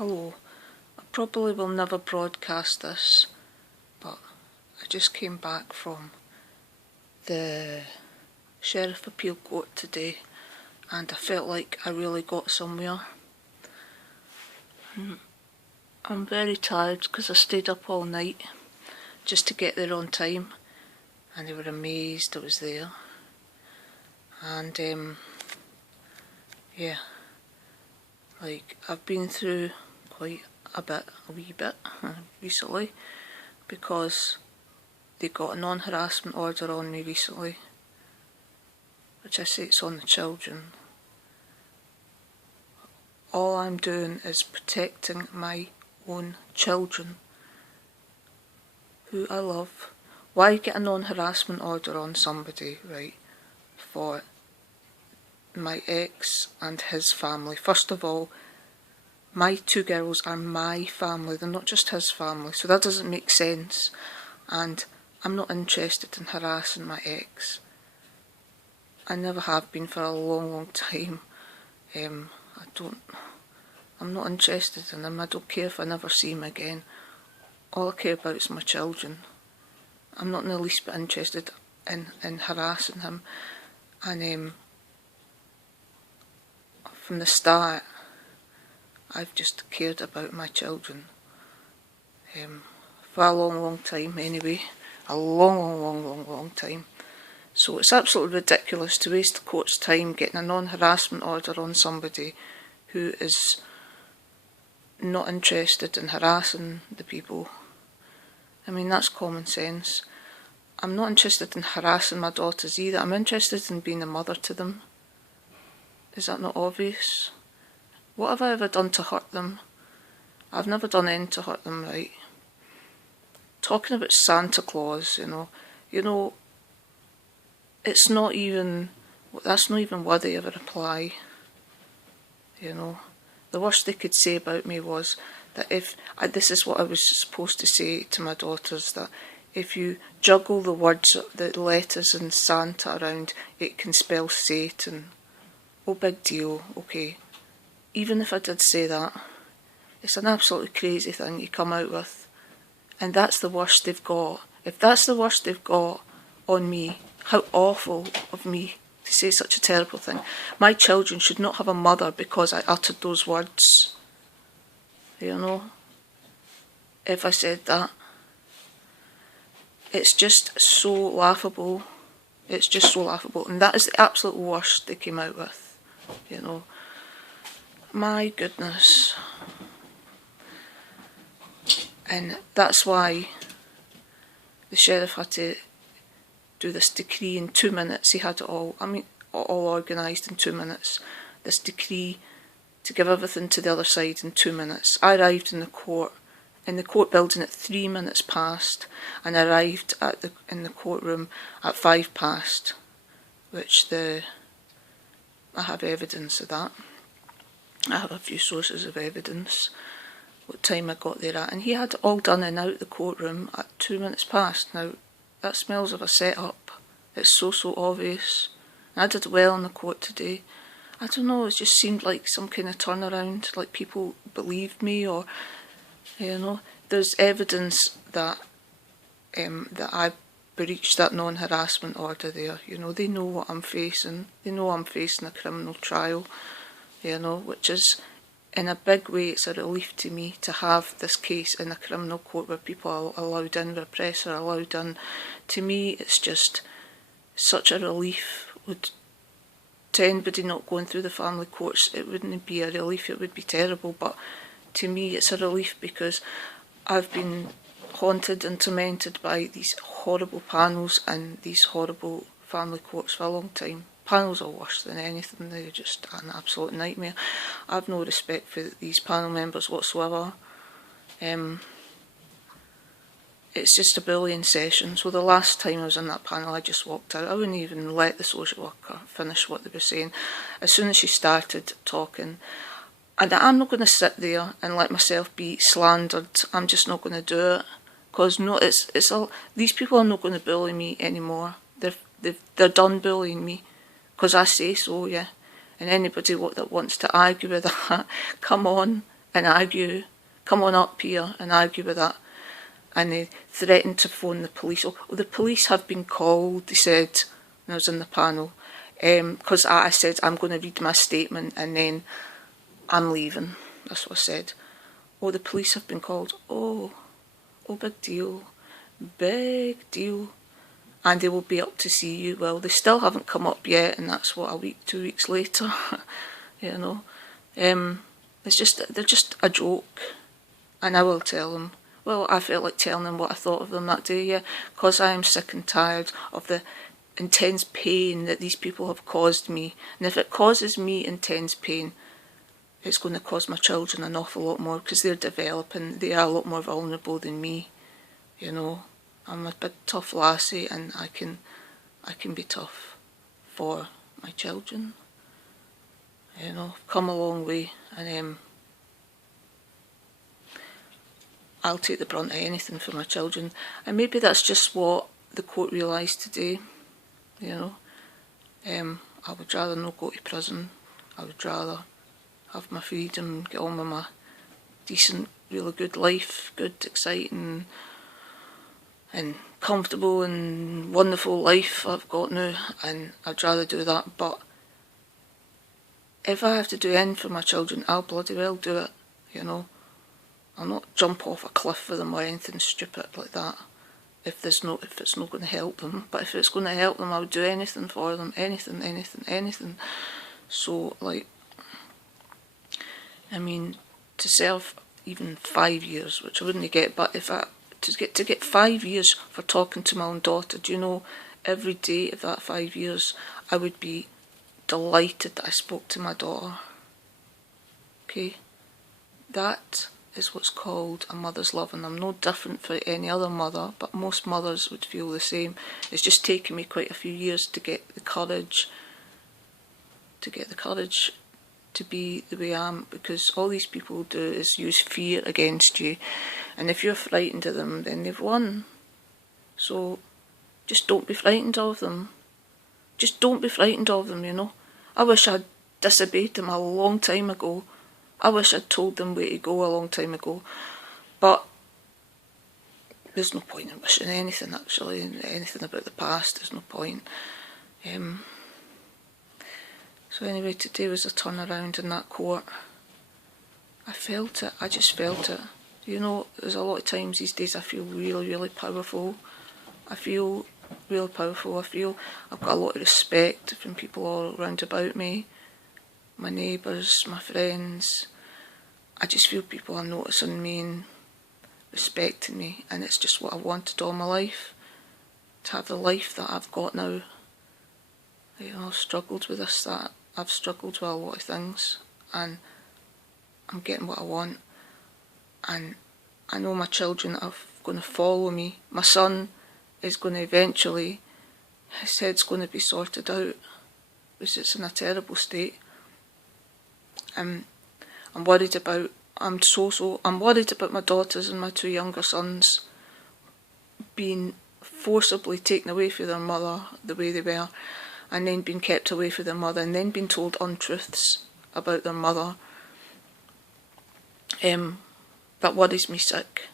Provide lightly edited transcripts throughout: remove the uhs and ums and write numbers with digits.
Hello. I probably will never broadcast this, but I just came back from the Sheriff Appeal Court today and I felt like I really got somewhere. I'm very tired because I stayed up all night just to get there on time, and they were amazed I was there. And yeah, like I've been through quite a wee bit recently, because they got a non-harassment order on me recently, which I say it's on the children. All I'm doing is protecting my own children, who I love. Why get a non-harassment order on somebody, right, for my ex and his family? First of all, my two girls are my family, they're not just his family, so that doesn't make sense. And I'm not interested in harassing my ex. I never have been for a long time. I'm not interested in him. I don't care if I never see him again. All I care about is my children. I'm not in the least bit interested in harassing him. And from the start, I've just cared about my children. For a long time anyway. A long time. So it's absolutely ridiculous to waste the court's time getting a non-harassment order on somebody who is not interested in harassing the people. I mean, that's common sense. I'm not interested in harassing my daughters either. I'm interested in being a mother to them. Is that not obvious? What have I ever done to hurt them? I've never done anything to hurt them, right? Talking about Santa Claus, you know, it's not even, that's not even worthy of a reply. You know, the worst they could say about me was that this is what I was supposed to say to my daughters, that if you juggle the words, the letters in Santa around, it can spell Satan. Oh, big deal, okay. Even if I did say that, it's an absolutely crazy thing you come out with. And that's the worst they've got. If that's the worst they've got on me, how awful of me to say such a terrible thing. My children should not have a mother because I uttered those words. You know, if I said that. It's just so laughable. It's just so laughable. And that is the absolute worst they came out with. You know. My goodness. And that's why the sheriff had to do this decree in 2 minutes. He had it all, all organised in 2 minutes. This decree to give everything to the other side in 2 minutes. I arrived in the court building at 3 minutes past, and I arrived in the courtroom at 5 past, which I have evidence of that. I have a few sources of evidence what time I got there at, and he had it all done and out the courtroom at 2 minutes past. Now, that smells of a set-up. It's so obvious. And I did well in the court today. I don't know, it just seemed like some kind of turnaround, like people believed me, or, you know, there's evidence that that I breached that non-harassment order there. You know, they know what I'm facing. They know I'm facing a criminal trial, you know, which is, in a big way, it's a relief to me to have this case in a criminal court where people are allowed in, where press are allowed in. To me, it's just such a relief. To anybody not going through the family courts, it wouldn't be a relief, it would be terrible, but to me it's a relief because I've been haunted and tormented by these horrible panels and these horrible family courts for a long time. Panels are worse than anything, they're just an absolute nightmare. I've no respect for these panel members whatsoever. It's just a bullying session. So the last time I was in that panel, I just walked out. I wouldn't even let the social worker finish what they were saying. As soon as she started talking, and I'm not going to sit there and let myself be slandered. I'm just not going to do it, because no, it's all, these people are not going to bully me anymore. They're done bullying me, because I say so, yeah. And anybody that wants to argue with that, come on, and argue. Come on up here and argue with that. And they threatened to phone the police. Oh, the police have been called, they said, when I was in the panel, because I said, I'm going to read my statement and then I'm leaving. That's what I said. Oh, the police have been called. Oh, big deal. Big deal. And they will be up to see you. Well, they still haven't come up yet, and that's what, a week, 2 weeks later. You know. They're just a joke. And I will tell them. Well, I felt like telling them what I thought of them that day, yeah, because I am sick and tired of the intense pain that these people have caused me. And if it causes me intense pain, it's going to cause my children an awful lot more, because they're developing, they are a lot more vulnerable than me, you know. I'm a big tough lassie, and I can be tough for my children. You know, I've come a long way, and I'll take the brunt of anything for my children. And maybe that's just what the court realised today, you know. I would rather not go to prison. I would rather have my freedom, get on with my decent, really good life, good, exciting and comfortable and wonderful life I've got now, and I'd rather do that. But if I have to do anything for my children, I'll bloody well do it, you know. I'll not jump off a cliff for them or anything stupid like that if it's not going to help them. But if it's going to help them, I would do anything for them, anything. So, like, I mean, to serve even 5 years, which I wouldn't get, but to get 5 years for talking to my own daughter, do you know, every day of that 5 years, I would be delighted that I spoke to my daughter. Okay, that is what's called a mother's love, and I'm no different for any other mother, but most mothers would feel the same. It's just taken me quite a few years to get the courage to be the way I am, because all these people do is use fear against you, and if you're frightened of them, then they've won. So just don't be frightened of them. Just don't be frightened of them, you know. I wish I'd disobeyed them a long time ago. I wish I'd told them where to go a long time ago. But there's no point in wishing anything, actually, anything about the past. There's no point. So anyway, today was a turnaround in that court. I felt it. I just felt it. You know, there's a lot of times these days I feel really, really powerful. I feel really powerful. I feel I've got a lot of respect from people all around about me. My neighbours, my friends. I just feel people are noticing me and respecting me, and it's just what I wanted all my life. To have the life that I've got now. You know, I've struggled with this, that. I've struggled with a lot of things, and I'm getting what I want. And I know my children are going to follow me. My son is going to eventually, his head's going to be sorted out, because it's in a terrible state. I'm worried about my daughters and my 2 younger sons being forcibly taken away from their mother the way they were, and then being kept away from their mother, and then being told untruths about their mother. That worries me sick.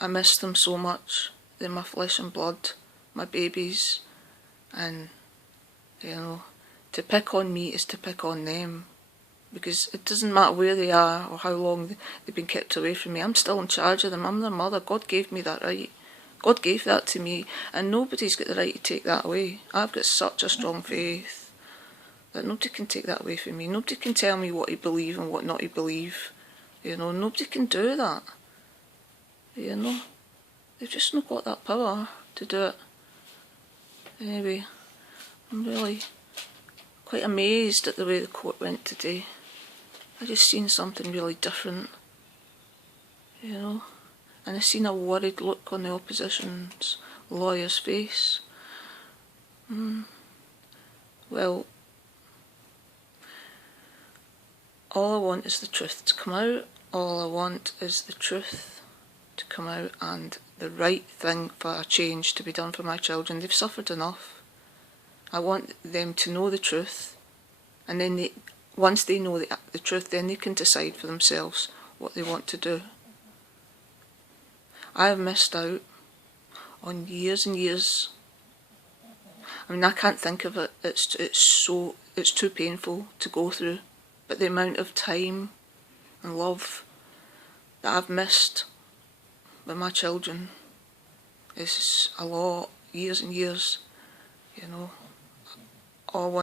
I miss them so much. They're my flesh and blood, my babies, and, you know, to pick on me is to pick on them, because it doesn't matter where they are or how long they've been kept away from me. I'm still in charge of them. I'm their mother. God gave me that right. God gave that to me, and nobody's got the right to take that away. I've got such a strong faith that nobody can take that away from me. Nobody can tell me what to believe and what not to believe. You know, nobody can do that. You know, they've just not got that power to do it. Anyway, I'm really quite amazed at the way the court went today. I just seen something really different, you know, and I seen a worried look on the opposition's lawyer's face. Well, all I want is the truth to come out. All I want is the truth to come out and the right thing for a change to be done for my children. They've suffered enough. I want them to know the truth, and then once they know the truth, then they can decide for themselves what they want to do. I have missed out on years and years. I mean, I can't think of it. It's too painful to go through. But the amount of time and love that I've missed with my children is a lot. Years and years, you know. All